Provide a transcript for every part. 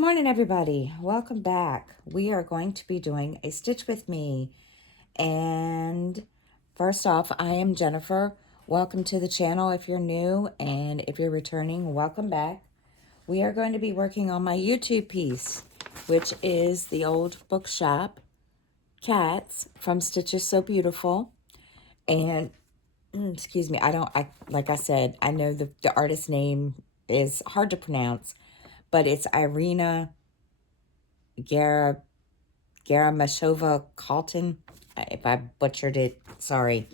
Good morning, everybody. Welcome back. We are going to be doing a stitch with me. And first off, I am Jennifer. Welcome to the channel if you're new, and if you're returning, welcome back. We are going to be working on my YouTube piece, which is the old bookshop Cats from Stitches So Beautiful. And excuse me, like I said, I know the artist name is hard to pronounce, but it's Irina Garamashova Calton. If I butchered it, sorry.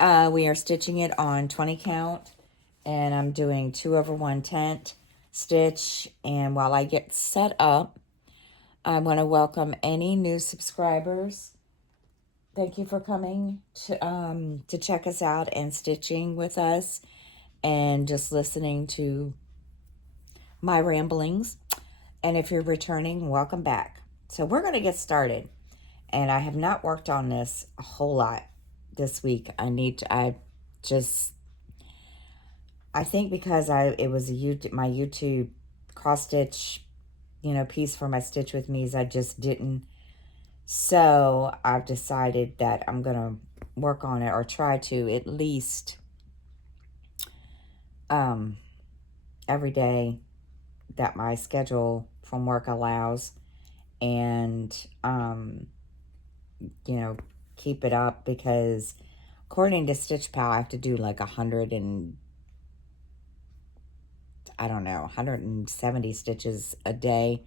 We are stitching it on 20 count, and I'm doing 2/110 stitch. And while I get set up, I want to welcome any new subscribers. Thank you for coming to check us out and stitching with us and just listening to my ramblings. And if you're returning, welcome back. So we're going to get started. And I have not worked on this a whole lot this week. I think because it was my YouTube cross stitch, piece for my Stitch With Me's, I just didn't. So I've decided that I'm going to work on it, or try to at least every day that my schedule from work allows, and keep it up, because according to Stitch Pal, I have to do like 170 stitches a day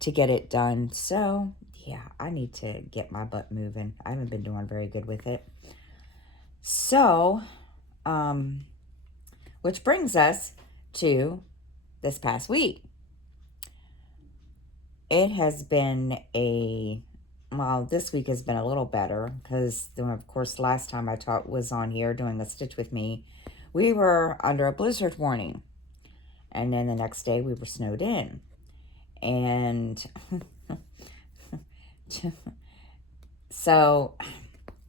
to get it done. So yeah, I need to get my butt moving. I haven't been doing very good with it. So, which brings us to this past week. It has been this week has been a little better, because, of course, last time I was on here doing a Stitch With Me, we were under a blizzard warning. And then the next day we were snowed in. And so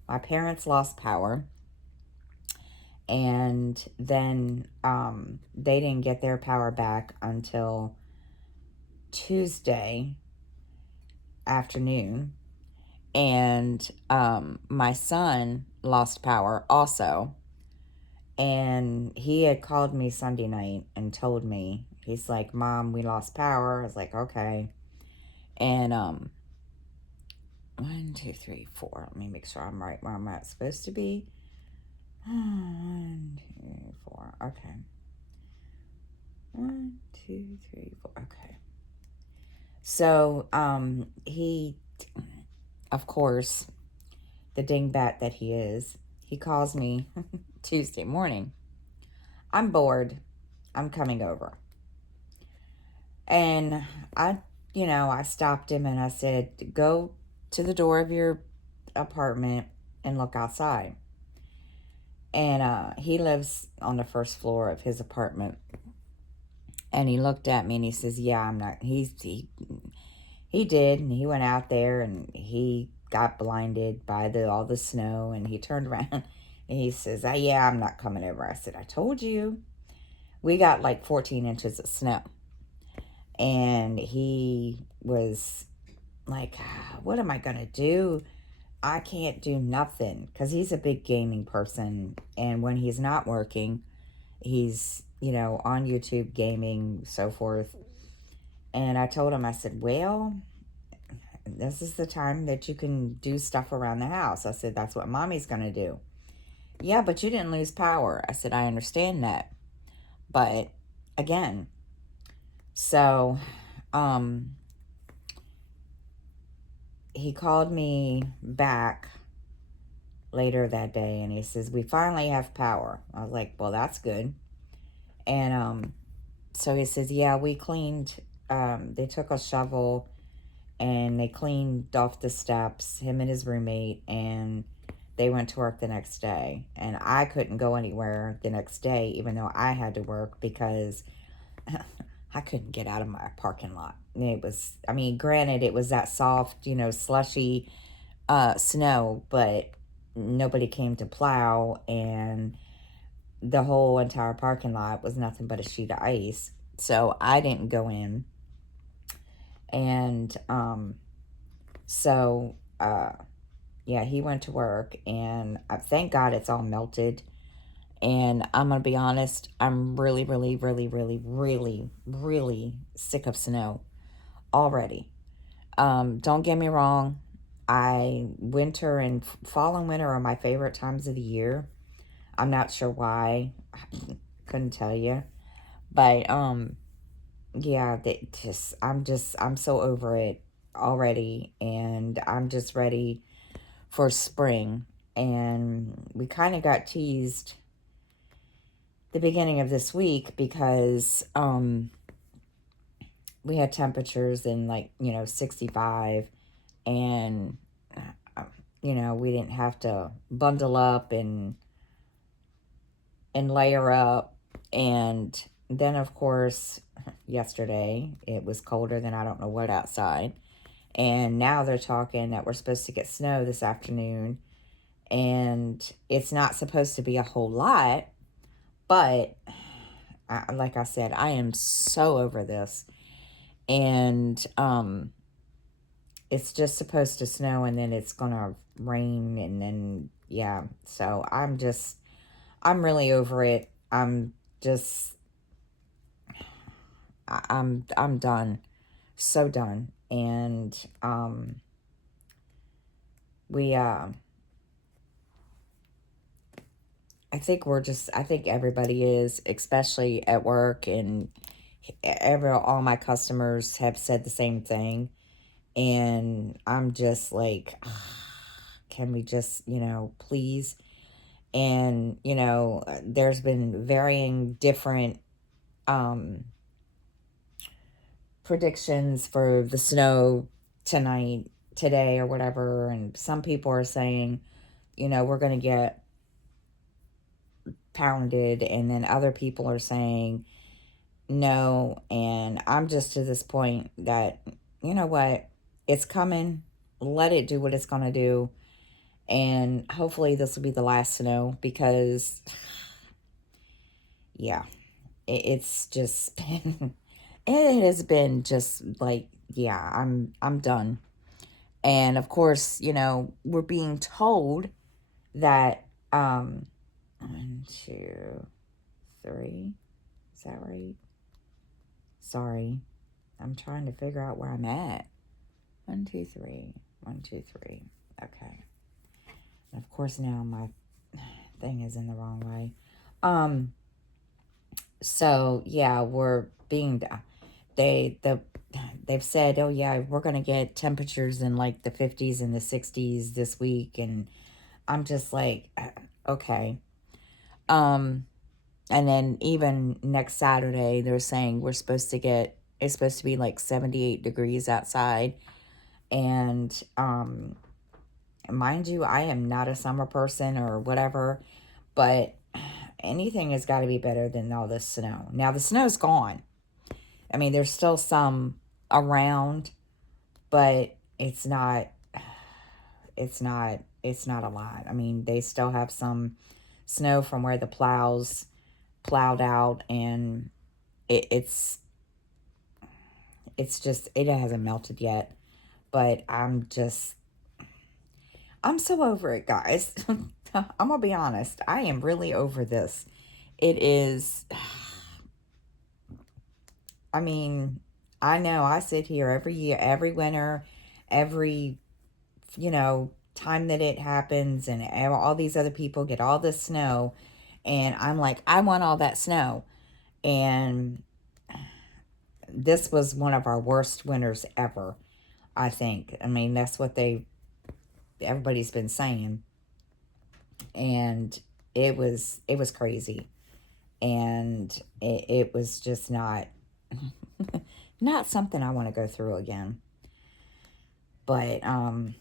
my parents lost power. And then they didn't get their power back until Tuesday afternoon. And my son lost power also. And he had called me Sunday night and told me, he's like, "Mom, we lost power." I was like, "Okay." And 1, 2, 3, 4. Let me make sure I'm right where I'm at supposed to be. 1, 2, 4. Okay. 1, 2, 3, 4. Okay. So he, of course, the dingbat that he is, he calls me Tuesday morning. "I'm bored. I'm coming over." And I stopped him and I said, "Go to the door of your apartment and look outside." And he lives on the first floor of his apartment. And he looked at me and he says, "Yeah, I'm not." He did, and he went out there and he got blinded by all the snow, and he turned around and he says, "Yeah, I'm not coming over." I said, "I told you." We got like 14 inches of snow. And he was like, "What am I going to do? I can't do nothing." Because he's a big gaming person. And when he's not working, he's, on YouTube gaming, so forth. And I told him, I said, "Well, this is the time that you can do stuff around the house." I said, "That's what Mommy's going to do." "Yeah, but you didn't lose power." I said, "I understand that. But again," so he called me back later that day and he says, "We finally have power." I was like, "Well, that's good." And so he says, "Yeah, we cleaned, they took a shovel and they cleaned off the steps, him and his roommate, and they went to work the next day." And I couldn't go anywhere the next day, even though I had to work, because I couldn't get out of my parking lot. It was, granted, it was that soft, slushy snow, but nobody came to plow, and the whole entire parking lot was nothing but a sheet of ice. So I didn't go in. And so yeah, he went to work, and thank God it's all melted. And I'm going to be honest, I'm really, really, really, really, really, really sick of snow already. Don't get me wrong. Winter and fall and winter are my favorite times of the year. I'm not sure why. Couldn't tell you. But, yeah, I'm so over it already. And I'm just ready for spring. And we kind of got teased the beginning of this week because we had temperatures in 65, and we didn't have to bundle up and layer up. And then, of course, yesterday it was colder than I don't know what outside, and now they're talking that we're supposed to get snow this afternoon, and it's not supposed to be a whole lot, but like I said, I am so over this. And it's just supposed to snow, and then it's gonna rain, and then yeah. So I'm really over it. I'm done, so done. And we I think everybody is, especially at work, and all my customers have said the same thing. And I'm just like, can we just, please? And, there's been varying different predictions for the snow today, or whatever. And some people are saying, we're going to get pounded. And then other people are saying no. And I'm just to this point that, you know what? It's coming. Let it do what it's going to do. And hopefully this will be the last snow, because yeah, it's just been, it has been just like, yeah, I'm done. And of course, we're being told that 1, 2, 3, is that right? Sorry, I'm trying to figure out where I'm at. 1, 2, 3, 1, 2, 3. Okay. And of course now my thing is in the wrong way. So yeah, we're being they've said, oh yeah, we're gonna get temperatures in like the 50s and the 60s this week, and I'm just like, okay. And then even next Saturday, they're saying it's supposed to be like 78 degrees outside. And mind you, I am not a summer person or whatever, but anything has got to be better than all this snow. Now the snow's gone. I mean, there's still some around, but it's not a lot. I mean, they still have some snow from where the plows plowed out, and it's just, it hasn't melted yet. But I'm so over it, guys. I'm gonna be honest. I am really over this. It is, I mean, I know I sit here every year, every winter, every, time that it happens, and all these other people get all this snow. And I'm like, I want all that snow. And this was one of our worst winters ever, I think. I mean, that's what everybody's been saying. And it was crazy. And it was just not something I want to go through again. But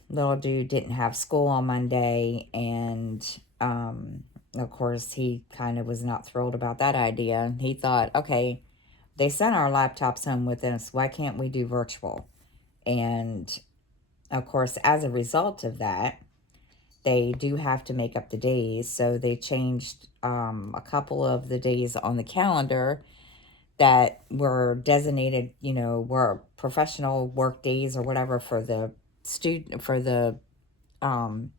little dude didn't have school on Monday, and of course he kind of was not thrilled about that idea. He thought, okay, they sent our laptops home with us, why can't we do virtual? And of course, as a result of that, they do have to make up the days. So they changed a couple of the days on the calendar that were designated, were professional work days or whatever for the um,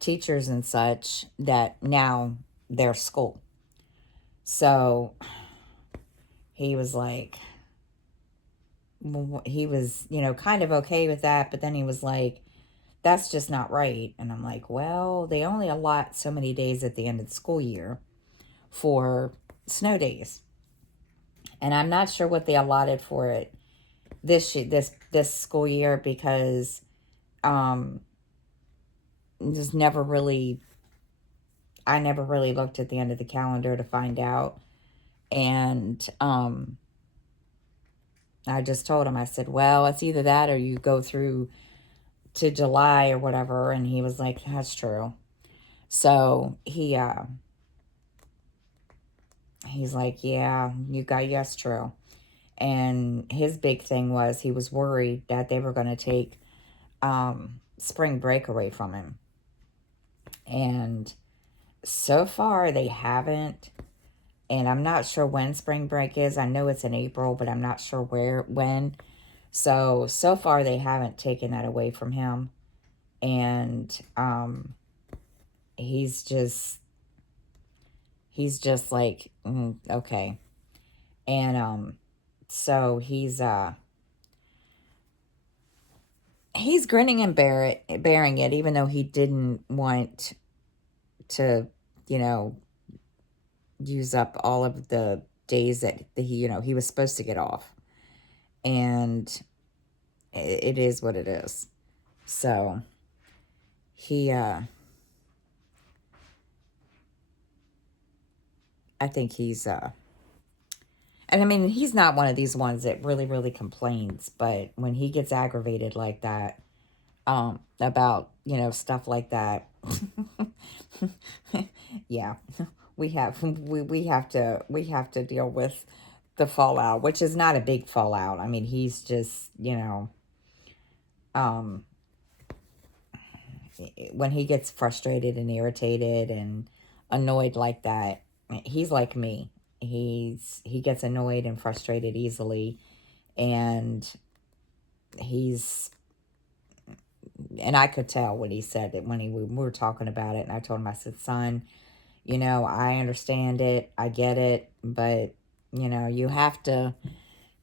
teachers and such, that now they're school. So he was like, he was, kind of okay with that, but then he was like, that's just not right. And I'm like, well, they only allot so many days at the end of the school year for snow days. And I'm not sure what they allotted for it this school year, because um just never really I never really looked at the end of the calendar to find out. And I just told him, I said, well, it's either that or you go through to July or whatever. And he was like, that's true. So he's like, yeah, yes, true. And his big thing was he was worried that they were going to take spring break away from him. And so far they haven't. And I'm not sure when spring break is. I know it's in April, but I'm not sure when. So far they haven't taken that away from him. And he's just like, okay. And so he's grinning and bearing it, even though he didn't want to, use up all of the days that he was supposed to get off. And it is what it is. So he I think he's and I mean, he's not one of these ones that really, really complains, but when he gets aggravated like that, about, stuff like that, yeah, we have to deal with the fallout, which is not a big fallout. I mean, he's just, when he gets frustrated and irritated and annoyed like that, he's like me. He gets annoyed and frustrated easily, and I could tell when he said it, when we were talking about it, and I told him, I said, son, I understand it, I get it, but you have to,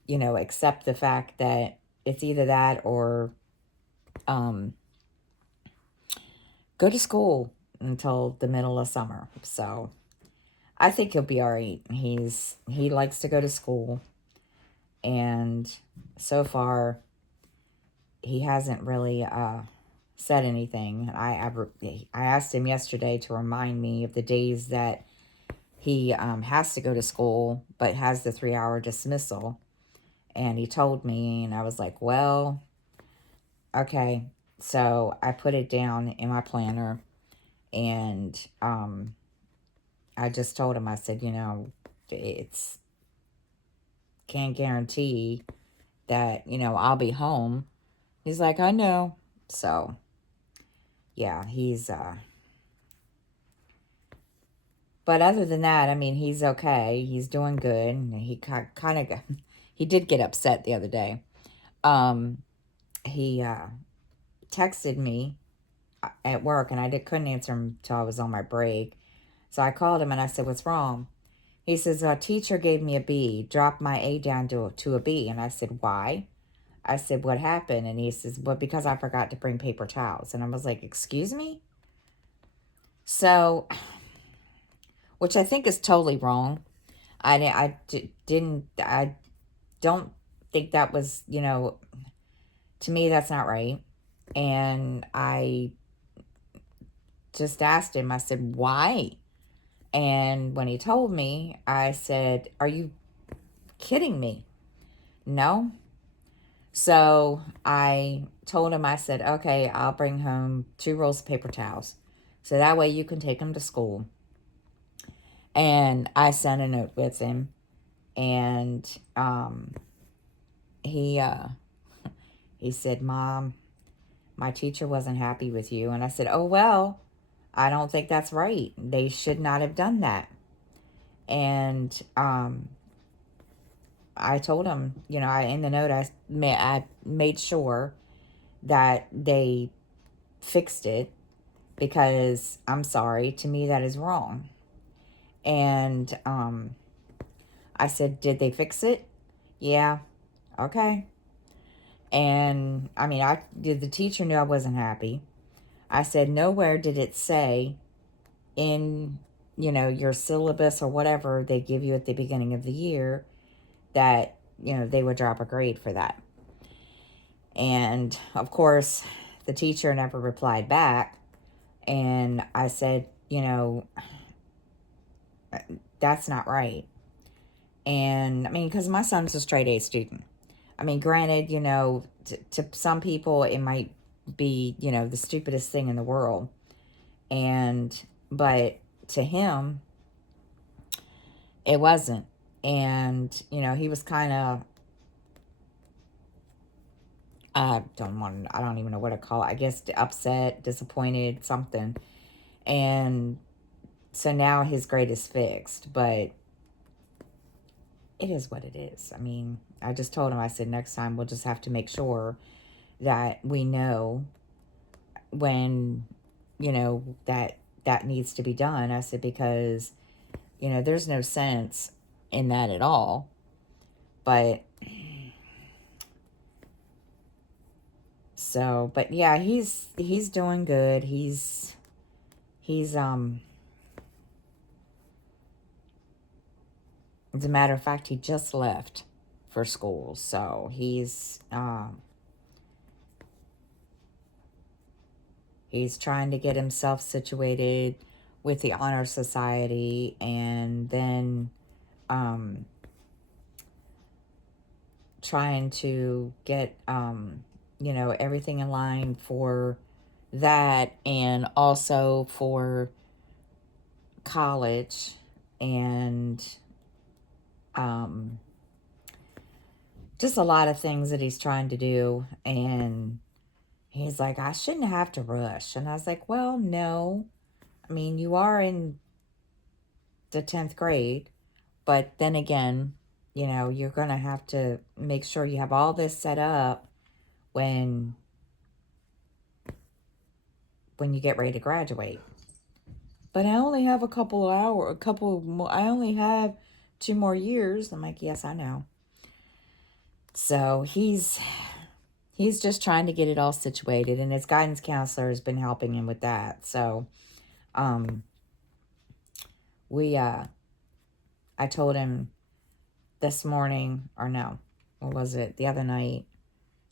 accept the fact that it's either that or go to school until the middle of summer. So I think he'll be all right. He likes to go to school, and so far he hasn't really said anything. I asked him yesterday to remind me of the days that he has to go to school but has the 3-hour dismissal, and he told me, and I was like, well, okay. So I put it down in my planner, and I just told him, I said, it's can't guarantee that, I'll be home. He's like, I know. So, yeah, but other than that, I mean, he's okay. He's doing good. He kind of, he did get upset the other day. He texted me at work, and I couldn't answer him until I was on my break. So I called him and I said, what's wrong? He says, a teacher gave me a B, dropped my A down to a B. And I said, why? I said, what happened? And he says, well, because I forgot to bring paper towels. And I was like, excuse me? So, which I think is totally wrong. I don't think that was, to me, that's not right. And I just asked him, I said, why? And when he told me, I said, are you kidding me? No. So I told him, I said, okay, I'll bring home 2 rolls of paper towels. So that way you can take them to school. And I sent a note with him. And he said, Mom, my teacher wasn't happy with you. And I said, oh, well, I don't think that's right. They should not have done that. And I told him, in the note, I made sure that they fixed it, because I'm sorry, to me that is wrong. And I said, did they fix it? Yeah. Okay. And I mean, the teacher knew I wasn't happy. I said, nowhere did it say in, your syllabus or whatever they give you at the beginning of the year that, they would drop a grade for that. And of course, the teacher never replied back. And I said, that's not right. And I mean, because my son's a straight A student. I mean, granted, to some people it might be, the stupidest thing in the world. But to him, it wasn't. And, he was kind of, I don't even know what to call it. I guess upset, disappointed, something. And so now his grade is fixed, but it is what it is. I mean, I just told him, I said, next time we'll just have to make sure that we know when, that needs to be done. I said, because, there's no sense in that at all. But but yeah, he's doing good. He's as a matter of fact, he just left for school. So he's trying to get himself situated with the Honor Society, and then trying to get everything in line for that, and also for college, and just a lot of things that he's trying to do. And he's like, I shouldn't have to rush. And I was like, well, no. I mean, you are in the 10th grade, but then again, you're going to have to make sure you have all this set up when you get ready to graduate. But I only have I only have 2 more years. I'm like, yes, I know. So he's just trying to get it all situated, and his guidance counselor has been helping him with that. So I told him this morning, or no, what was it, the other night,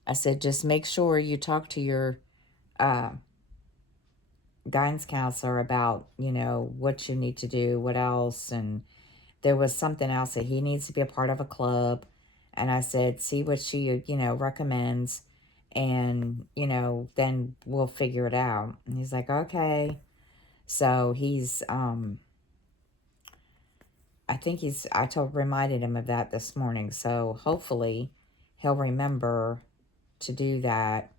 I said, just make sure you talk to your guidance counselor about, what you need to do, what else. And there was something else that he needs to be a part of a club. And I said, see what she, recommends, and, then we'll figure it out. And he's like, okay. So he's, reminded him of that this morning. So hopefully he'll remember to do that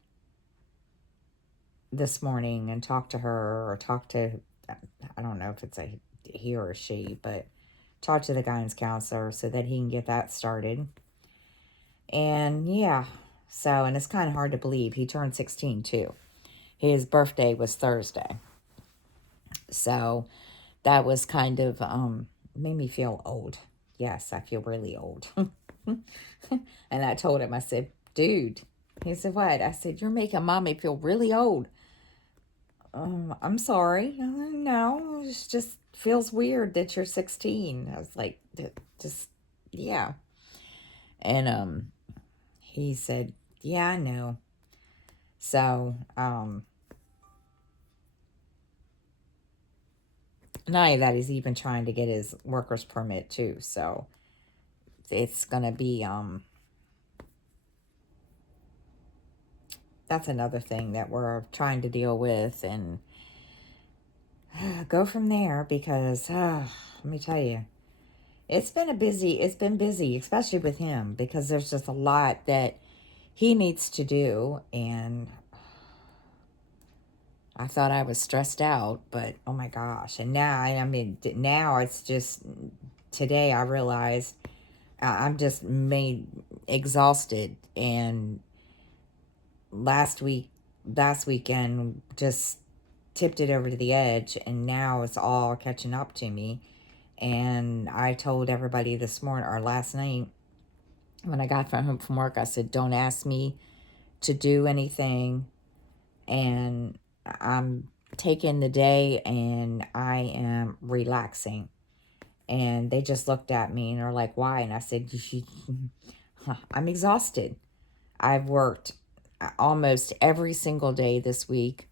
this morning and talk to her, or talk to, I don't know if it's a he or a she, but talk to the guidance counselor so that he can get that started. And yeah, so, and it's kind of hard to believe. He turned 16 too. His birthday was Thursday. So that was kind of, made me feel old. Yes, I feel really old. And I told him, I said, dude, he said, what? I said, you're making mommy feel really old. I'm sorry. No, it just feels weird that you're 16. I was like, just, yeah. And he said, yeah, I know. So, not only that, he's even trying to get his worker's permit too. So it's gonna be that's another thing that we're trying to deal with, and go from there, because let me tell you, it's been busy, especially with him, because there's just a lot that he needs to do. And I thought I was stressed out, but oh my gosh. And now, I mean, now it's just, today I realized I'm just made exhausted. And last weekend just tipped it over to the edge, and now it's all catching up to me. And I told everybody this morning or last night when I got home from work, I said, don't ask me to do anything. And I'm taking the day and I am relaxing. And they just looked at me and are like, why? And I said, I'm exhausted. I've worked almost every single day this week,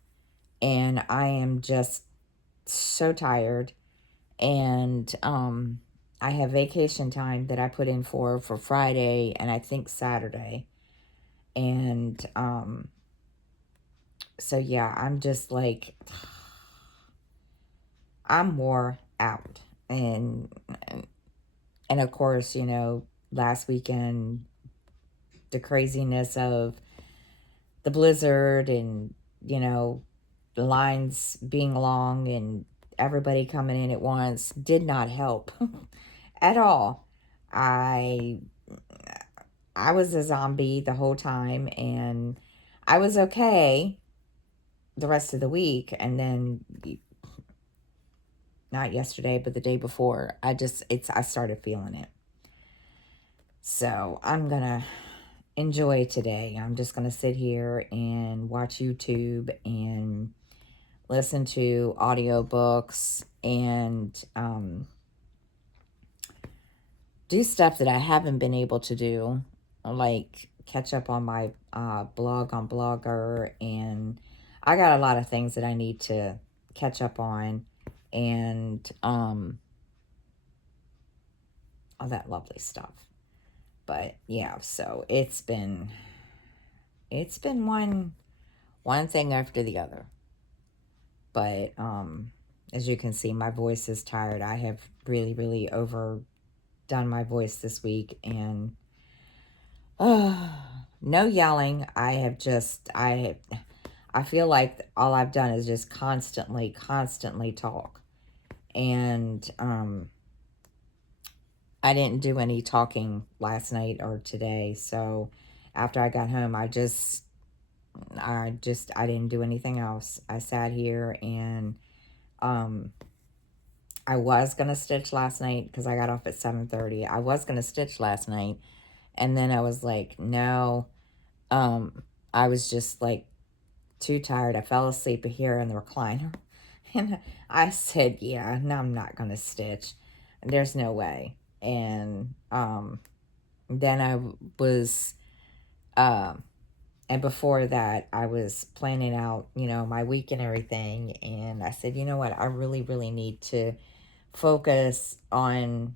and I am just so tired. And I have vacation time that I put in for Friday and I think Saturday. And so yeah, I'm just like, I'm wore out. And of course, you know, last weekend, the craziness of the blizzard and, you know, the lines being long and everybody coming in at once did not help at all. I was a zombie the whole time, and I was okay the rest of the week. And then not yesterday, but the day before, I started feeling it. So I'm gonna enjoy today. I'm just gonna sit here and watch YouTube and listen to audiobooks and do stuff that I haven't been able to do, like catch up on my blog on Blogger. And I got a lot of things that I need to catch up on, and all that lovely stuff. But yeah, so it's been one thing after the other. But as you can see, my voice is tired. I have really overdone my voice this week, and no yelling. I feel like all I've done is just constantly talk. And I didn't do any talking last night or today. So after I got home, I didn't do anything else. I sat here and I was going to stitch last night because I got off at 7:30. I was going to stitch last night, and then I was like, no. I was just like too tired. I fell asleep here in the recliner. And I said, yeah, no, I'm not going to stitch. There's no way. And then I was, and before that, I was planning out, you know, my week and everything. And I said, you know what, I really need to focus on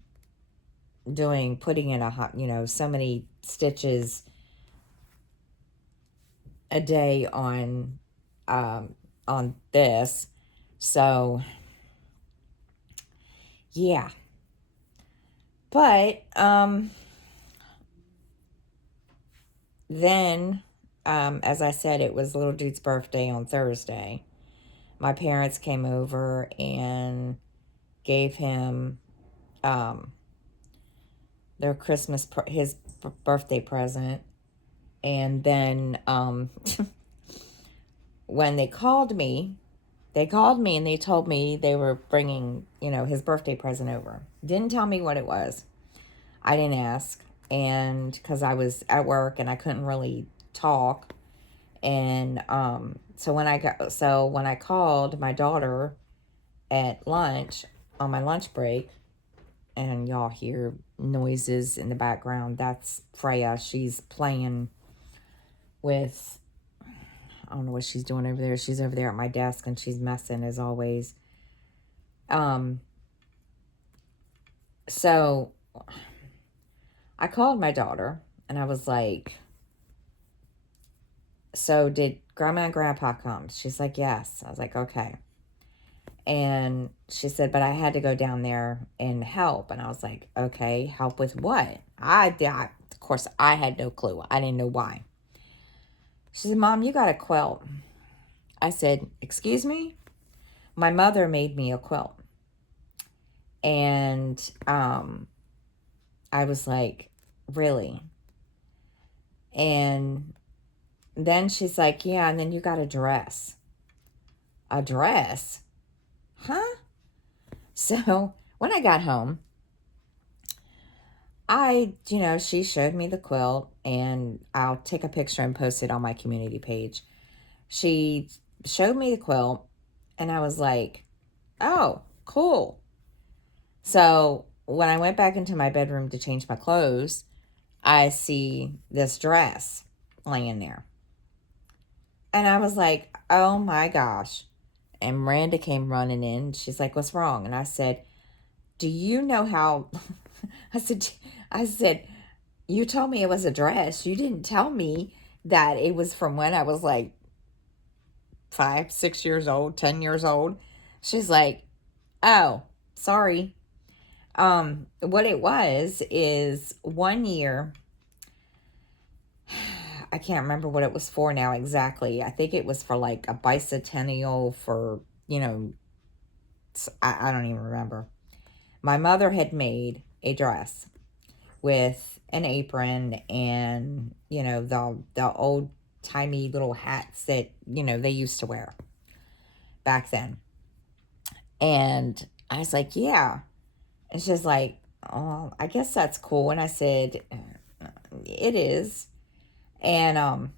putting in so many stitches a day on this. So yeah. But then as I said, it was little dude's birthday on Thursday. My parents came over and gave him their his birthday present. And then when they called me and they told me they were bringing, you know, his birthday present over. Didn't tell me what it was. I didn't ask. And because I was at work and I couldn't really talk. And so when I called my daughter at lunch, on my lunch break, and y'all hear noises in the background, that's Freya. She's playing with, I don't know what she's doing over there. She's over there at my desk and she's messing as always. So I called my daughter and I was like, so did Grandma and Grandpa come? She's like, yes. I was like, okay. And she said, but I had to go down there and help. And I was like, okay, help with what? Of course, I had no clue. I didn't know why. She said, Mom, you got a quilt. I said, excuse me? My mother made me a quilt. And I was like, really? And then she's like, yeah, and then you got a dress. A dress? Huh? So when I got home, she showed me the quilt, and I'll take a picture and post it on my community page. She showed me the quilt, and I was like, oh, cool. So when I went back into my bedroom to change my clothes, I see this dress laying there. And I was like, oh my gosh. And Miranda came running in. She's like, what's wrong? And I said, do you know how... I said, you told me it was a dress. You didn't tell me that it was from when I was like 5, 6 years old, 10 years old. She's like, oh, sorry. What it was is one year, I can't remember what it was for now exactly. I think it was for like a bicentennial for, I don't even remember. My mother had made a dress with an apron and, the old timey little hats that, they used to wear back then. And I was like, yeah. And she's like, oh, I guess that's cool. And I said, it is. And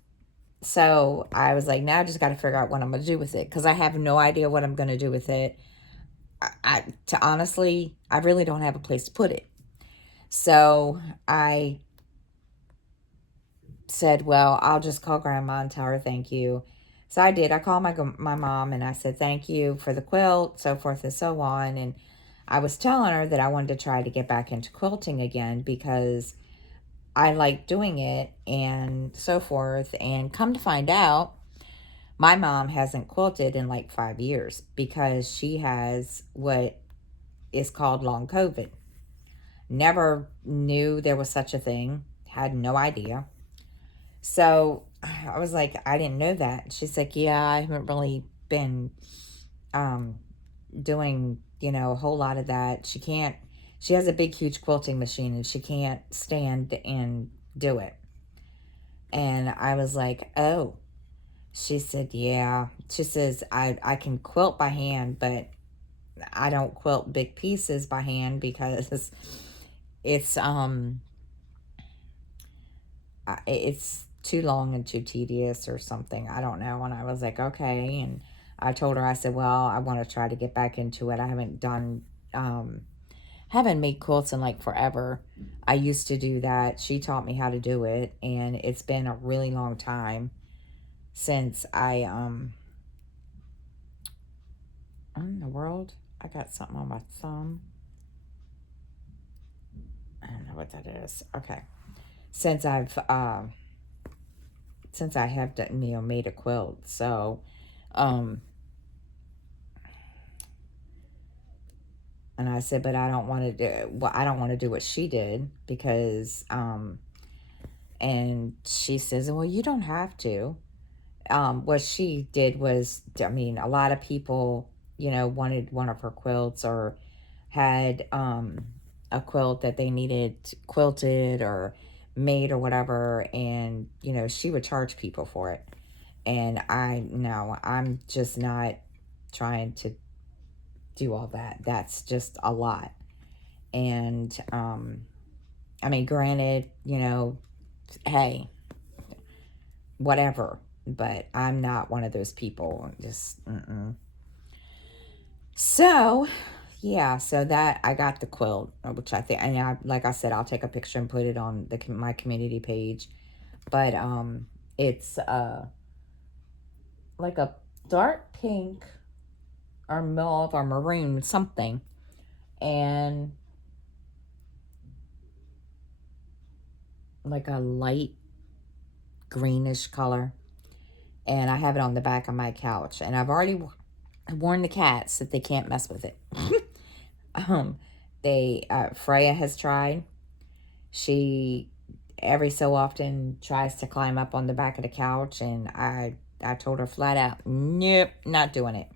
so I was like, now I just got to figure out what I'm going to do with it, because I have no idea what I'm going to do with it. Honestly, I really don't have a place to put it. So I said, well, I'll just call Grandma and tell her thank you. So I did. I called my mom and I said, thank you for the quilt, so forth and so on. And I was telling her that I wanted to try to get back into quilting again because I like doing it and so forth. And come to find out, my mom hasn't quilted in like 5 years because she has what is called long COVID. Never knew there was such a thing. Had no idea. So I was like, I didn't know that. She's like, yeah, I haven't really been doing, a whole lot of that. She has a big, huge quilting machine and she can't stand and do it. And I was like, oh. She said, yeah. She says, I can quilt by hand, but I don't quilt big pieces by hand because it's too long and too tedious or something. I don't know. And I was like, okay. And I told her, I said, well, I want to try to get back into it. I haven't made quilts in like forever. I used to do that. She taught me how to do it. And it's been a really long time since in the world, I got something on my thumb. I don't know what that is. Okay. Since I have done, made a quilt. So, and I said, but I don't want to do what she did because, and she says, well, you don't have to. What she did was, a lot of people, wanted one of her quilts or had, a quilt that they needed quilted or made or whatever. And, she would charge people for it. And I'm just not trying to do all that. That's just a lot. And, granted, hey, whatever. But I'm not one of those people. Just, So, yeah, so that I got the quilt, which I think, and like I said, I'll take a picture and put it on my community page. But it's like a dark pink or mauve or maroon something, and like a light greenish color. And I have it on the back of my couch, and I've already warned the cats that they can't mess with it. Freya has tried. She every so often tries to climb up on the back of the couch, and I told her flat out, nope, not doing it.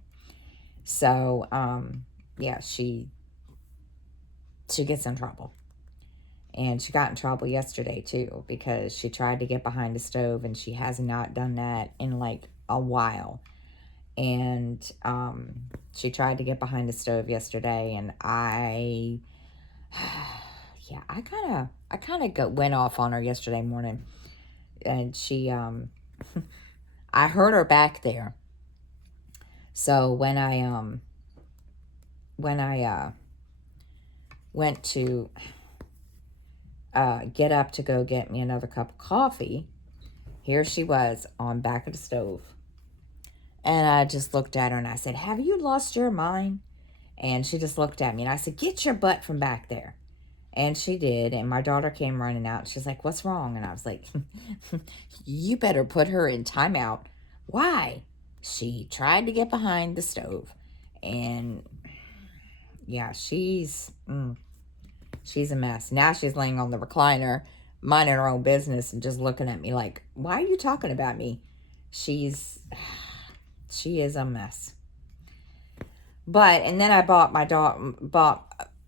So, yeah, she gets in trouble. And she got in trouble yesterday too, because she tried to get behind the stove and she has not done that in like a while. And she tried to get behind the stove yesterday, and yeah, I kind of went off on her yesterday morning, and she I heard her back there. So when I went to get up to go get me another cup of coffee, here she was on back of the stove. And I just looked at her and I said, "Have you lost your mind?" And she just looked at me and I said, "Get your butt from back there." And she did. And my daughter came running out. And she's like, "What's wrong?" And I was like, "You better put her in timeout." Why? She tried to get behind the stove. And yeah, she's a mess. Now she's laying on the recliner, minding her own business and just looking at me like, "Why are you talking about me?" She is a mess. But, and then I bought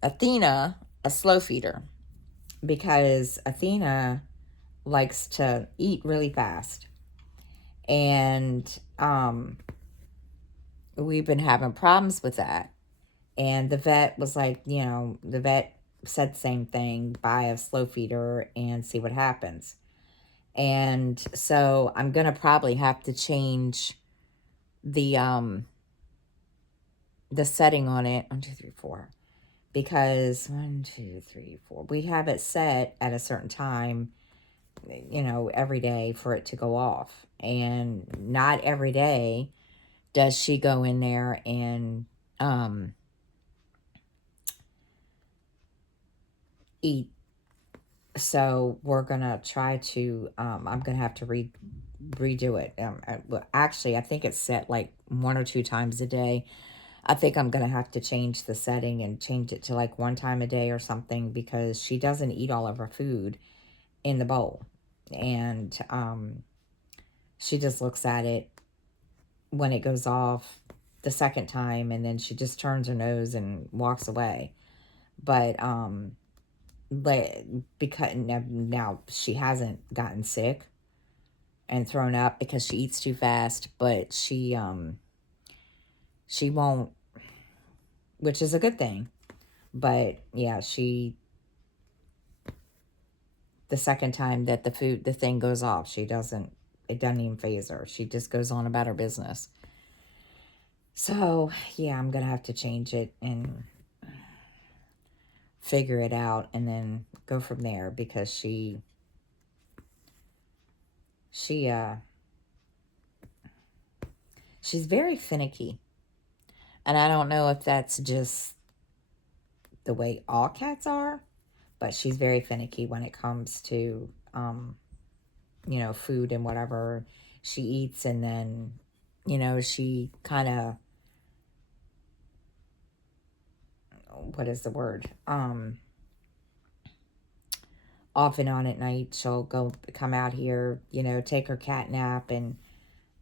Athena a slow feeder, because Athena likes to eat really fast. And we've been having problems with that. And the vet was like, the vet said the same thing, buy a slow feeder and see what happens. And so I'm going to probably have to change the setting on it. 1, 2, 3, 4. Because 1, 2, 3, 4. We have it set at a certain time, every day for it to go off. And not every day does she go in there and eat. So we're going to try to, I'm going to have to redo it. Well, actually, I think it's set like 1 or 2 times a day. I think I'm going to have to change the setting and change it to like 1 time a day or something, because she doesn't eat all of her food in the bowl. And she just looks at it when it goes off the second time, and then she just turns her nose and walks away. But because now she hasn't gotten sick and thrown up because she eats too fast, but she won't, which is a good thing. But yeah, the second time that the thing goes off, it doesn't even faze her. She just goes on about her business. So yeah, I'm gonna have to change it and figure it out and then go from there, because she's very finicky. And I don't know if that's just the way all cats are, but she's very finicky when it comes to, food and whatever she eats. And then, she kind of, what is the word? Off and on at night, she'll come out here, take her cat nap and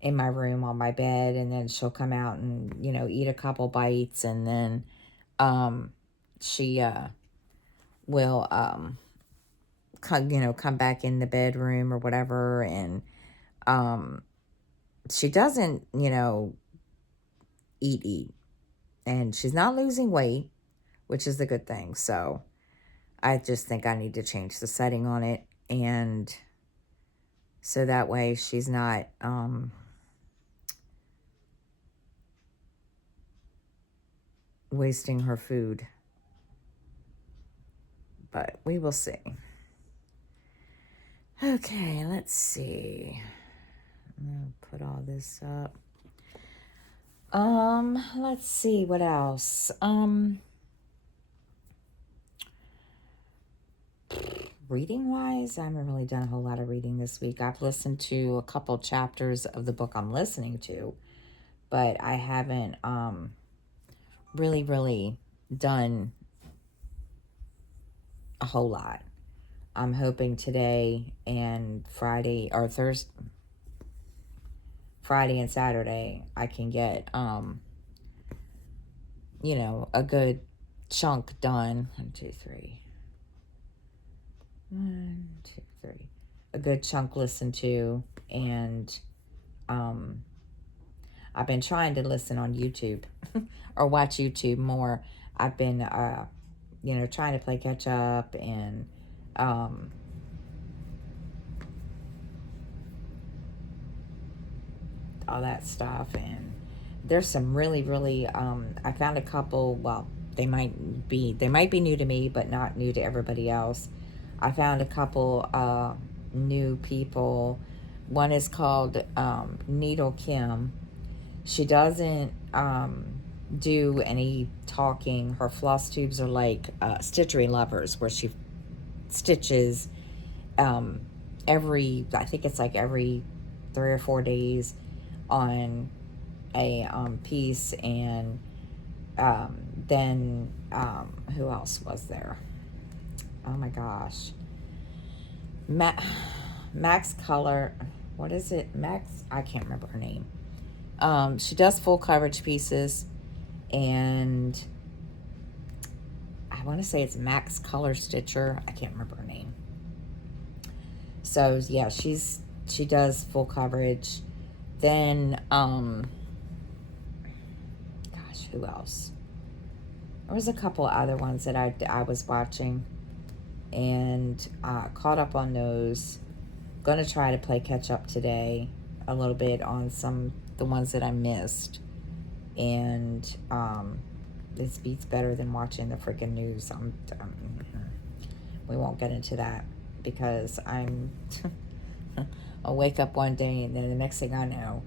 in my room on my bed, and then she'll come out and, eat a couple bites, and then she will come back in the bedroom or whatever. And she doesn't, eat. And she's not losing weight, which is the good thing. So I just think I need to change the setting on it, and so that way she's not wasting her food. But we will see. Okay, let's see. I'm gonna put all this up. Let's see what else. Reading wise, I haven't really done a whole lot of reading this week. I've listened to a couple chapters of the book I'm listening to, but I haven't really done a whole lot. I'm hoping today and Friday and Saturday I can get a good chunk done. 1, 2, 3. 1, 2, 3, a good chunk listened to. And I've been trying to listen on YouTube or watch YouTube more. I've been, trying to play catch up and all that stuff. And there's some really, really, I found a couple, well, they might be new to me, but not new to everybody else. I found a couple new people. One is called Needle Kim. She doesn't do any talking. Her floss tubes are like Stitchery Lovers, where she stitches I think it's like every 3 or 4 days on a piece. And then who else was there? Oh my gosh. Max Color. What is it? Max? I can't remember her name. She does full coverage pieces, and I want to say it's Max Color Stitcher. I can't remember her name. So yeah, she does full coverage. Then gosh, who else? There was a couple other ones that I was watching, and caught up on those. Gonna try to play catch up today a little bit on the ones that I missed. And this beats better than watching the freaking news. We won't get into that, because I'll wake up one day and then the next thing I know,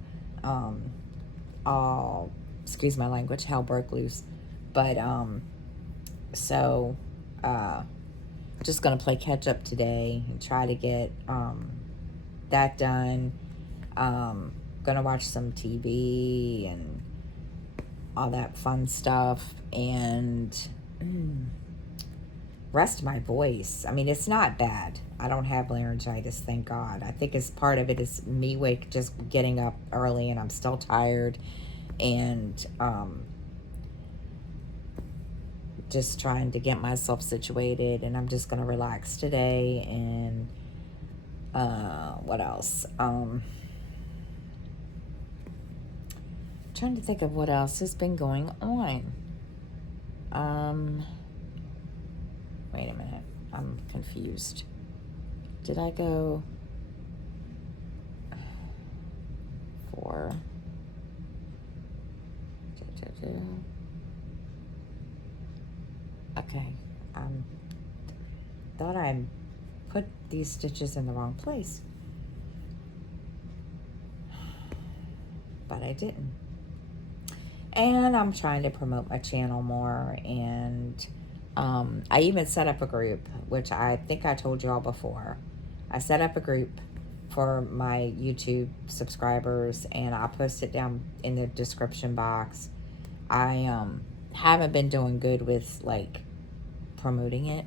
I'll, excuse my language, hell broke loose. But so just gonna play catch up today and try to get that done. Gonna watch some TV and all that fun stuff, and rest my voice. I mean, it's not bad. I don't have laryngitis, thank God. I think as part of it is me just getting up early, and I'm still tired, and just trying to get myself situated. And I'm just gonna relax today. And what else? Trying to think of what else has been going on. Wait a minute, I'm confused. Did I go for okay, thought I put these stitches in the wrong place, but I didn't. And I'm trying to promote my channel more. And I even set up a group, which I think I told you all before. I set up a group for my YouTube subscribers, and I'll post it down in the description box. I haven't been doing good with like promoting it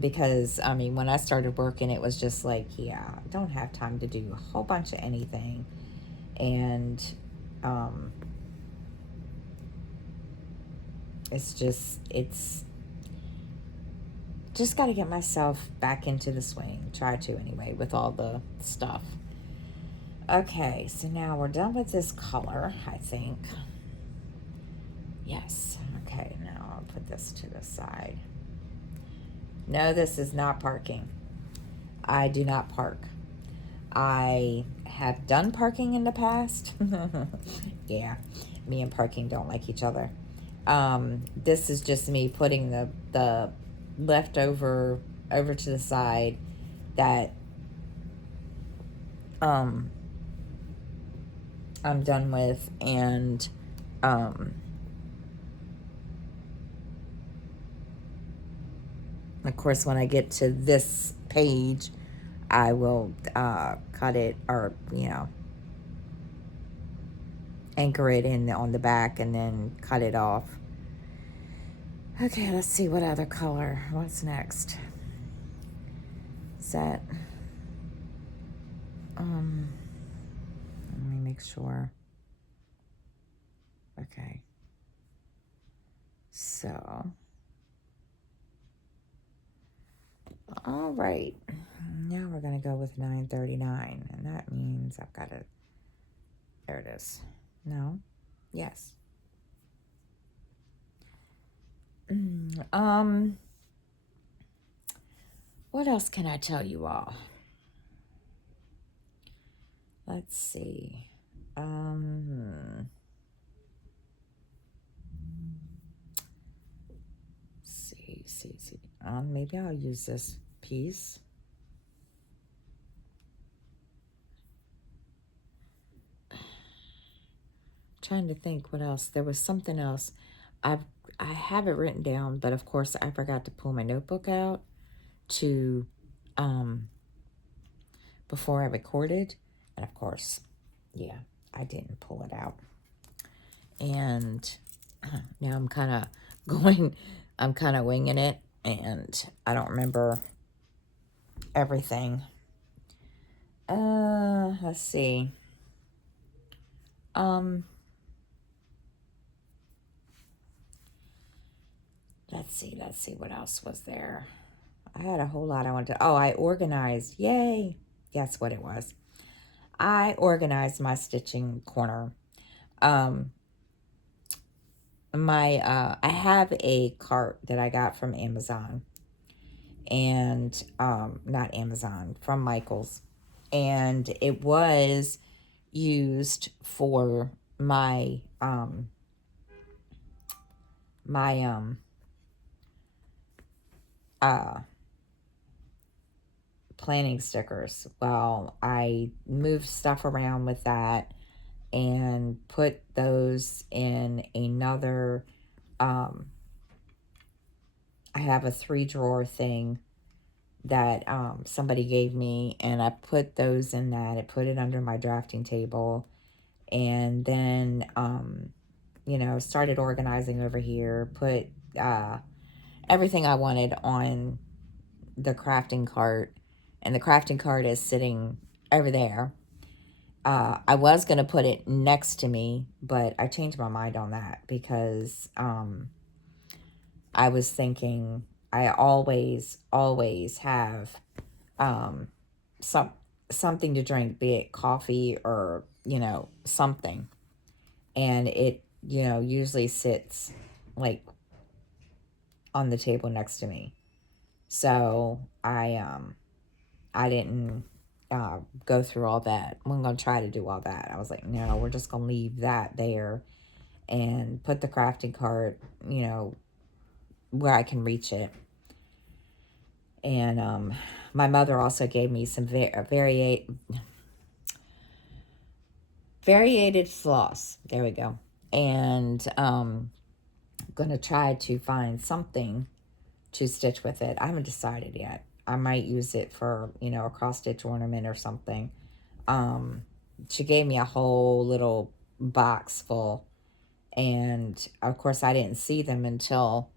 because I mean, when I started working, it was just like, yeah, I don't have time to do a whole bunch of anything. And it's just got to get myself back into the swing. Try to anyway, with all the stuff. Okay, so now we're done with this color, I think. Yes. Okay, now I'll put this to the side. No, this is not parking. I do not park. I have done parking in the past. Yeah, me and parking don't like each other. This is just me putting the leftover over to the side that I'm done with. And of course, when I get to this page, I will cut it, or anchor it in on the back and then cut it off. Okay, let's see what other color. What's next? Is that let me make sure. Okay. So All right. Now we're going to go with 939. And that means I've got to... There it is. No? Yes. What else can I tell you all? Let's see. See. Maybe I'll use this piece. Trying to think what else. There was something else. I have it written down, but of course I forgot to pull my notebook out to before I recorded, and of course, yeah, I didn't pull it out. And now I'm kind of winging it, and I don't remember everything. Let's see. Let's see what else was there. I had a whole lot I wanted to... Oh, I organized. Yay. Guess what it was. I organized my stitching corner. I have a cart that I got from Amazon. And, not Amazon, from Michael's. And it was used for my, planning stickers. Well, I moved stuff around with that and put those in another, I have a 3-drawer thing that somebody gave me, and I put those in that. I put it under my drafting table, and then, you know, started organizing over here, put everything I wanted on the crafting cart, and the crafting cart is sitting over there. I was going to put it next to me, but I changed my mind on that because I was thinking I always have something to drink, be it coffee or, you know, something. And it, you know, usually sits like on the table next to me. So I didn't go through all that. I'm going to try to do all that. I was like, no, we're just going to leave that there and put the crafting cart, you know, where I can reach it. And my mother also gave me some variated floss. There we go. And I'm going to try to find something to stitch with it. I haven't decided yet. I might use it for, you know, a cross stitch ornament or something. She gave me a whole little box full, and of course I didn't see them until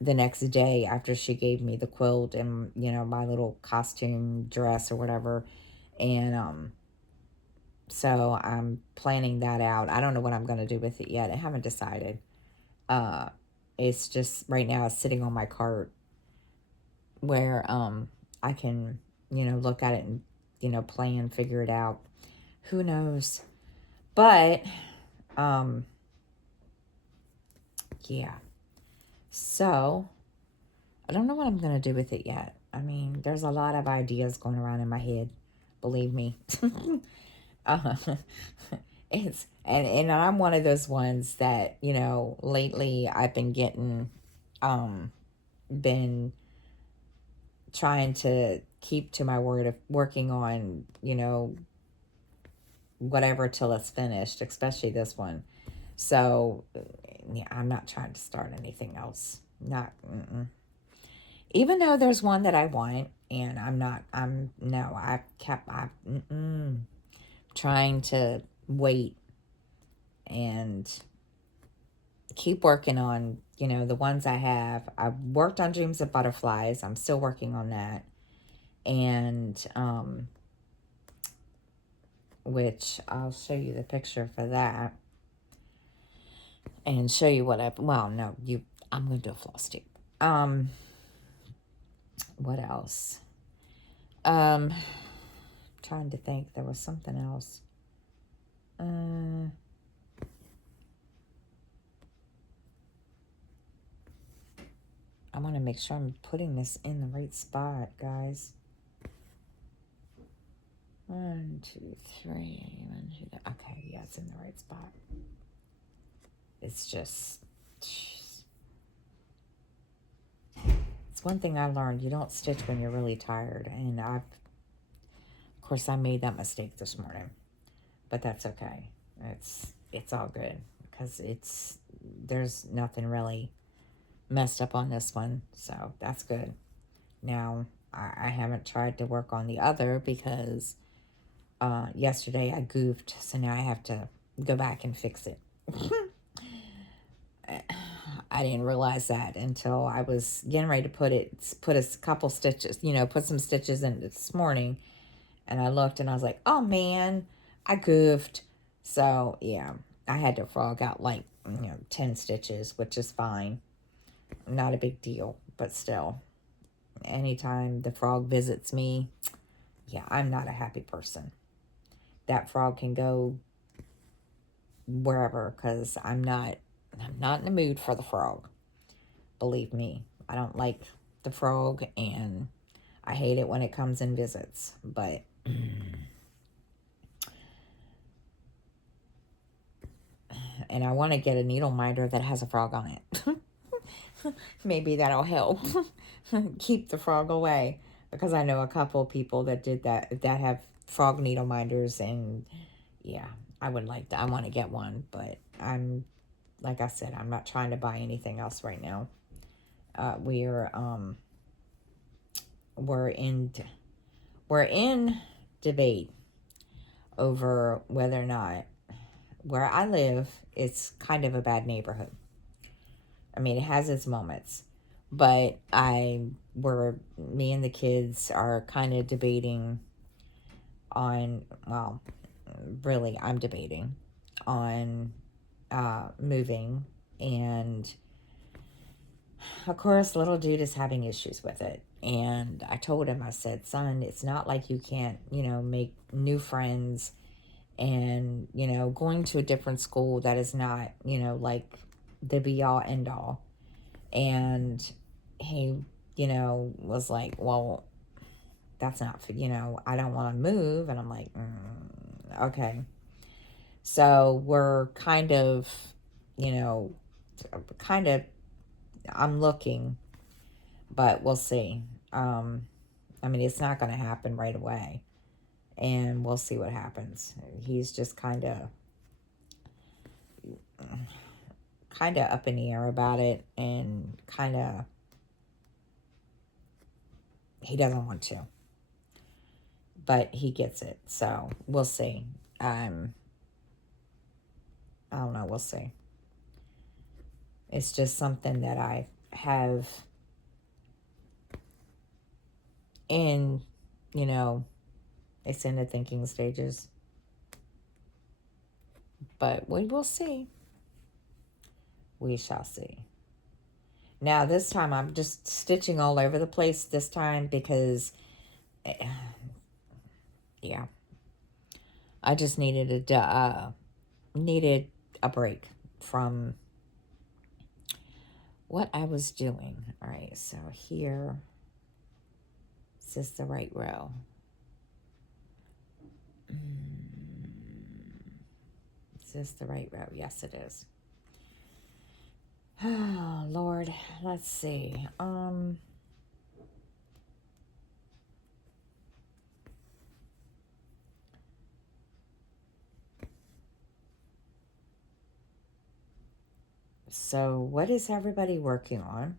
the next day after she gave me the quilt and, you know, my little costume dress or whatever. And so I'm planning that out. I don't know what I'm going to do with it yet. I haven't decided. It's just right now it's sitting on my cart where I can, you know, look at it and, you know, plan, figure it out. Who knows? But yeah. So I don't know what I'm going to do with it yet. I mean, there's a lot of ideas going around in my head, believe me. And I'm one of those ones that, you know, lately I've been getting been trying to keep to my word of working on, you know, whatever till it's finished, especially this one. So yeah, I'm not trying to start anything else. Even though there's one that I want, and I'm trying to wait and keep working on, you know, the ones I have. I've worked on Dreams of Butterflies. I'm still working on that. And, which I'll show you the picture for that. And show you what I'm going to do a floss tube. What else? Trying to think. There was something else. I want to make sure I'm putting this in the right spot, guys. 1, 2, 3. 1, 2, 3. Okay, yeah, it's in the right spot. It's just... It's one thing I learned. You don't stitch when you're really tired. And of course, I made that mistake this morning. But that's okay. It's all good. Because there's nothing really messed up on this one. So that's good. Now, I haven't tried to work on the other because yesterday I goofed. So now I have to go back and fix it. I didn't realize that until I was getting ready to put a couple stitches, put some stitches in this morning. And I looked and I was like, oh man, I goofed. So yeah, I had to frog out like, 10 stitches, which is fine. Not a big deal, but still. Anytime the frog visits me, yeah, I'm not a happy person. That frog can go wherever because I'm not in the mood for the frog. Believe me, I don't like the frog and I hate it when it comes and visits. But and I want to get a needle minder that has a frog on it. Maybe that'll help keep the frog away, because I know a couple of people that did that have frog needle minders, and yeah, I would like that. I want to get one, but like I said, I'm not trying to buy anything else right now. We're in debate over whether or not where I live, it's kind of a bad neighborhood. I mean, it has its moments, but me and the kids are kind of debating on, well, really, I'm debating on moving, and of course, little dude is having issues with it. And I told him, I said, son, it's not like you can't, make new friends, and, going to a different school that is not, like the be all end all. And he, was like, well, that's not, I don't want to move. And I'm like, okay. So we're kind of, I'm looking, but we'll see. I mean, it's not going to happen right away, and we'll see what happens. He's just kind of up in the air about it, and he doesn't want to, but he gets it. So we'll see. I don't know. We'll see. It's just something that I have in, it's in the thinking stages. But we will see. We shall see. Now, this time I'm just stitching all over the place this time because, yeah, I just needed a break from what I was doing. All right, so here, is this the right row? Is this the right row? Yes, it is. Oh, Lord, let's see. So what is everybody working on?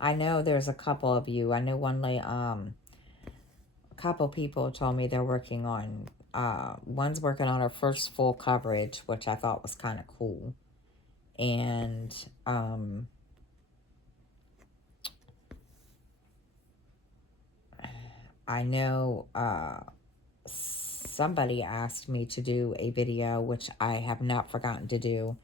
I know there's a couple of you. I know a couple people told me they're working on, one's working on her first full coverage, which I thought was kind of cool. And, I know, somebody asked me to do a video, which I have not forgotten to do,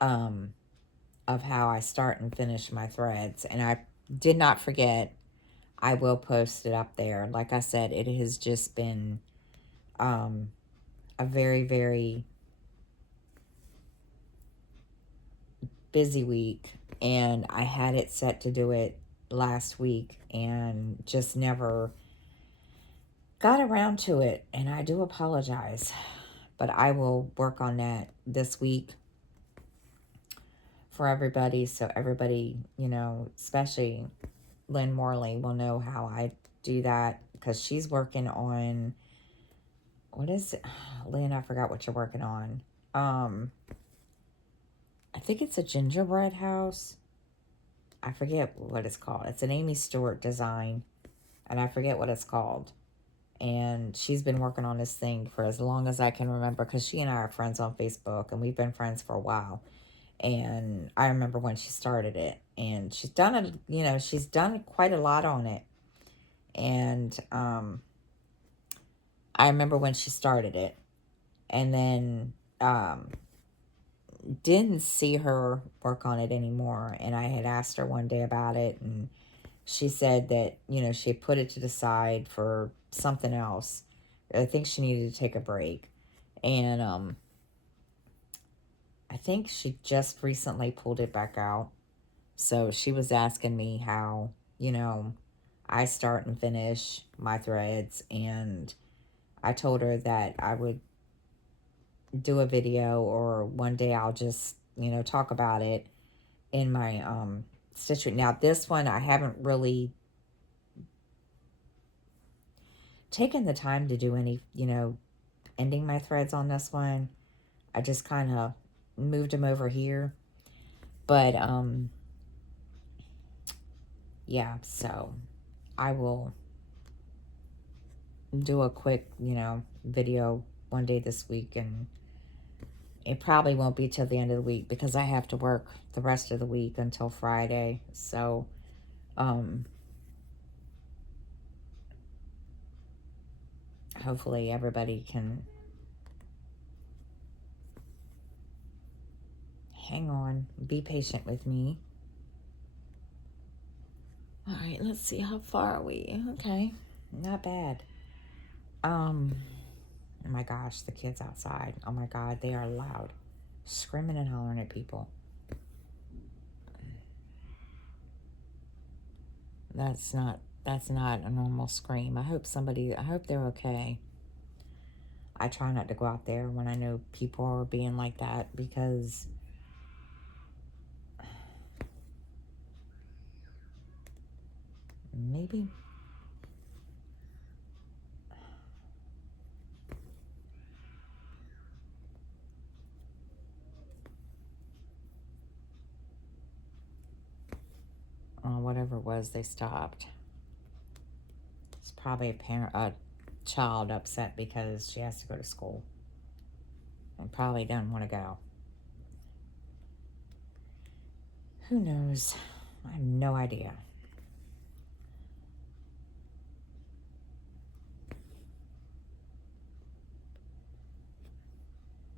of how I start and finish my threads. And I did not forget. I will post it up there. Like I said, it has just been a very, very busy week, and I had it set to do it last week and just never got around to it, and I do apologize. But I will work on that this week for everybody, so everybody, you know, especially Lynn Morley, will know how I do that, because she's working on, what is it? Lynn, I forgot what you're working on. I think it's a gingerbread house. I forget what it's called. It's an Amy Stewart design, and I forget what it's called. And she's been working on this thing for as long as I can remember, because she and I are friends on Facebook, and we've been friends for a while. And I remember when she started it, and she's done it, you know, she's done quite a lot on it. And I remember when she started it, and then didn't see her work on it anymore. And I had asked her one day about it, and she said that, you know, she had put it to the side for something else. I think she needed to take a break. And I think she just recently pulled it back out. So she was asking me how, you know, I start and finish my threads. And I told her that I would do a video, or one day I'll just, you know, talk about it in my stitch. Now this one, I haven't really taken the time to do any, you know, ending my threads on this one. I just kind of moved them over here. But yeah, so I will do a quick, you know, video one day this week, and it probably won't be till the end of the week, because I have to work the rest of the week until Friday. So hopefully everybody can hang on, be patient with me. All right, let's see, how far are we? Okay, not bad. Oh my gosh, the kids outside. Oh my God, they are loud, screaming and hollering at people. That's not a normal scream. I hope they're okay. I try not to go out there when I know people are being like that, because maybe whatever it was, they stopped. It's probably a child upset because she has to go to school and probably doesn't want to go. Who knows? I have no idea.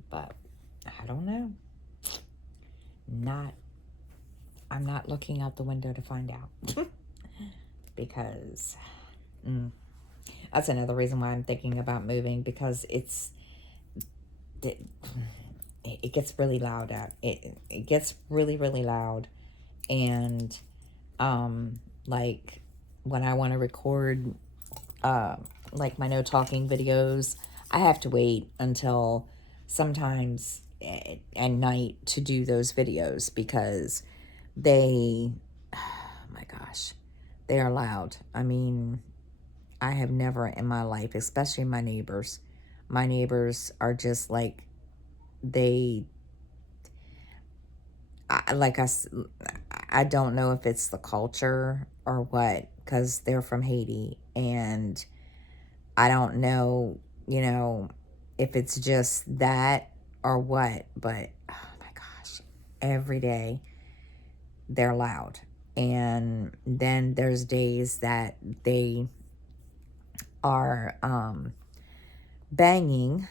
But I don't know. I'm not looking out the window to find out. Because that's another reason why I'm thinking about moving, because it gets really loud out. It gets really, really loud. And like when I want to record like my no talking videos, I have to wait until sometimes at night to do those videos, because they, oh my gosh, they are loud. I mean, I have never in my life, especially my neighbors are just like, they, I don't know if it's the culture or what, because they're from Haiti, and I don't know, you know, if it's just that or what, but oh my gosh, every day they're loud. And then there's days that they are banging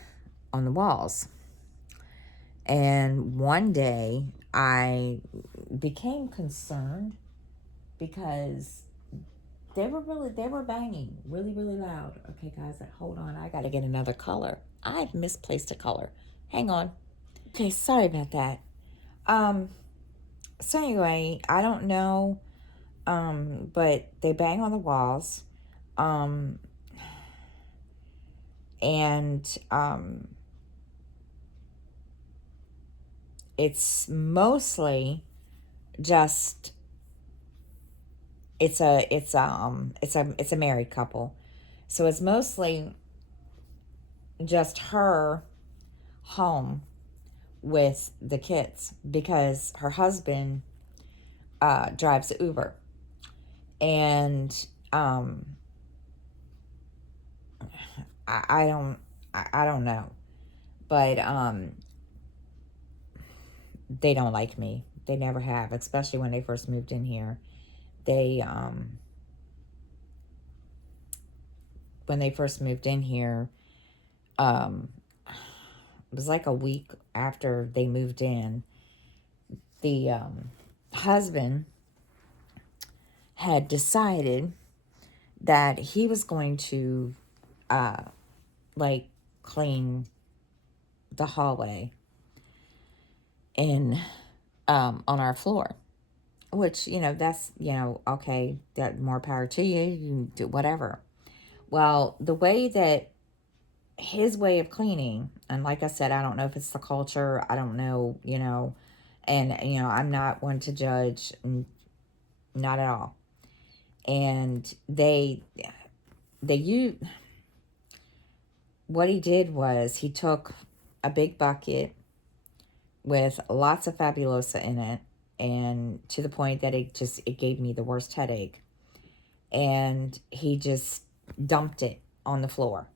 on the walls. And one day I became concerned, because they were banging really, really loud. Okay, guys, hold on. I got to get another color. I've misplaced a color. Hang on. Okay, sorry about that. Um, so anyway, I don't know, but they bang on the walls. Um, and it's mostly just it's a married couple, so it's mostly just her home with the kids because her husband drives Uber, and I don't know, but they don't like me. They never have, especially when they first moved in here. They when they first moved in here, it was like a week after they moved in. The husband had decided that he was going to like clean the hallway in on our floor, which, that's, okay, that more power to you, you can do whatever. Well, the way that his way of cleaning, and like I said, I don't know if it's the culture, I don't know, and I'm not one to judge, not at all. And what he did was he took a big bucket with lots of Fabulosa in it, and to the point that it gave me the worst headache. And he just dumped it on the floor.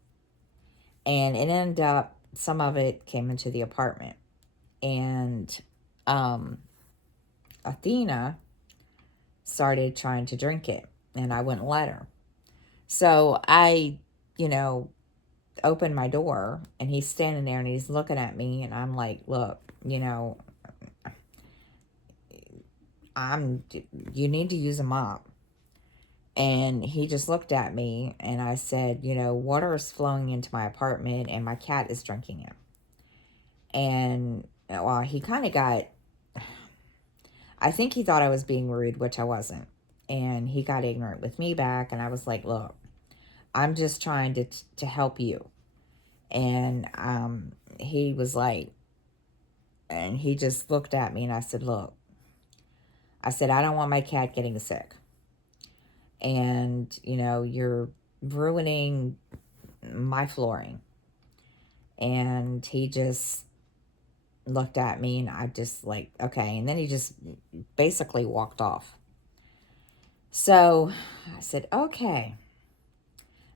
And it ended up, some of it came into the apartment. And Athena started trying to drink it, and I wouldn't let her. So I, opened my door, and he's standing there and he's looking at me, and I'm like, look, you need to use a mop. And he just looked at me, and I said, water is flowing into my apartment and my cat is drinking it. And well, he kind of got, I think he thought I was being rude, which I wasn't. And he got ignorant with me back, and I was like, look, I'm just trying to help you. And he was like, and he just looked at me, and I said, look, I don't want my cat getting sick. And, you're ruining my flooring. And he just looked at me, and I just like, okay. And then he just basically walked off. So I said, okay.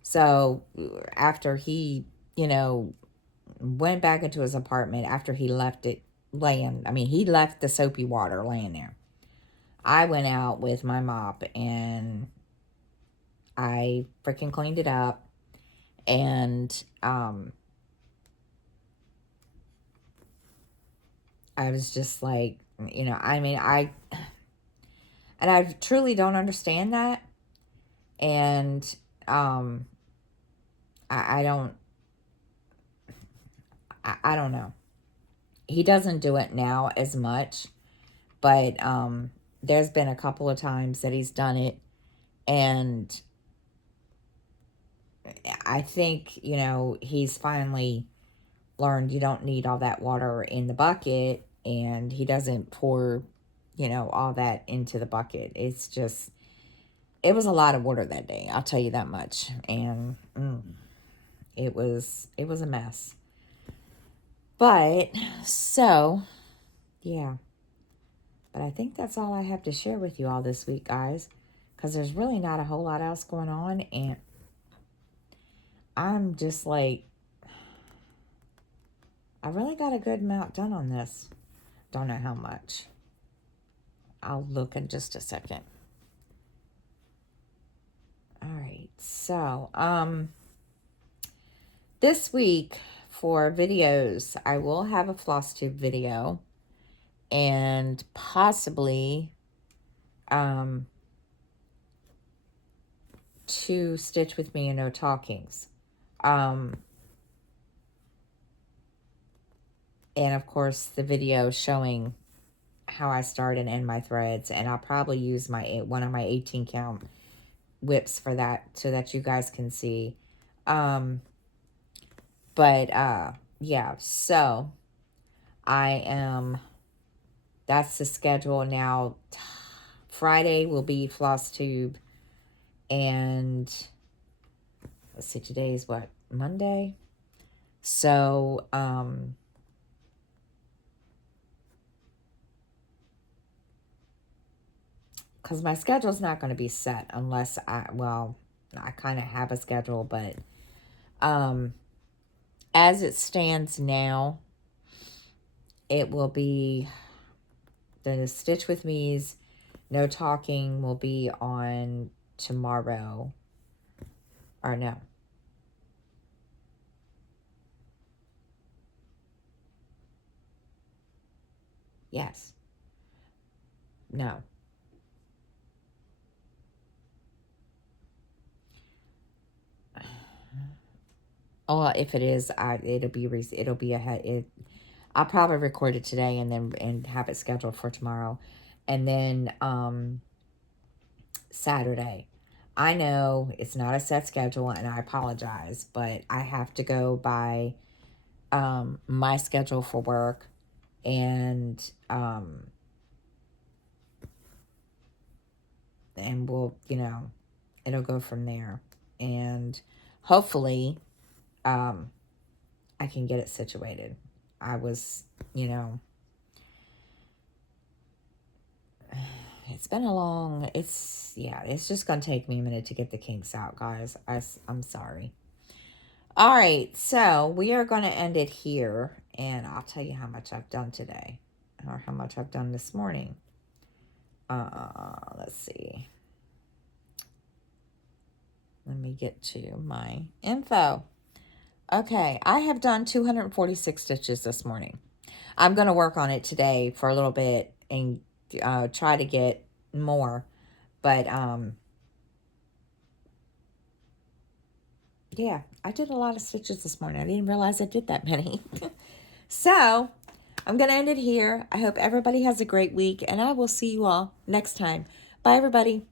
So after he, went back into his apartment, after he left it he left the soapy water laying there. I went out with my mop, and I freaking cleaned it up. And I was just like, I truly don't understand that. And I don't know. He doesn't do it now as much, but there's been a couple of times that he's done it, and I think, he's finally learned you don't need all that water in the bucket, and he doesn't pour, all that into the bucket. It's just, it was a lot of water that day, I'll tell you that much. And it was a mess. But, so, yeah. But I think that's all I have to share with you all this week, guys, because there's really not a whole lot else going on, and I'm just like, I really got a good amount done on this. Don't know how much. I'll look in just a second. All right, so this week for videos, I will have a floss tube video, and possibly to Stitch With Me and No Talkings. And of course the video showing how I start and end my threads, and I'll probably use one of my 18 count whips for that so that you guys can see. Yeah, so that's the schedule now. Friday will be floss tube, and let's see, today is what, Monday? So because my schedule's not going to be set unless I kind of have a schedule, but as it stands now, it will be the Stitch With Me's No Talking will be on tomorrow. Or no. Yes. No. Oh, if it is, it'll be ahead. I'll probably record it today and have it scheduled for tomorrow, and then Saturday. I know it's not a set schedule, and I apologize, but I have to go by my schedule for work, and we'll, it'll go from there, and hopefully I can get it situated. I was, it's been it's just going to take me a minute to get the kinks out, guys. I'm sorry. All right, so we are going to end it here, and I'll tell you how much I've done today, or how much I've done this morning. Let's see. Let me get to my info. Okay, I have done 246 stitches this morning. I'm going to work on it today for a little bit and try to get more. But, yeah, I did a lot of stitches this morning. I didn't realize I did that many. So, I'm going to end it here. I hope everybody has a great week, and I will see you all next time. Bye, everybody.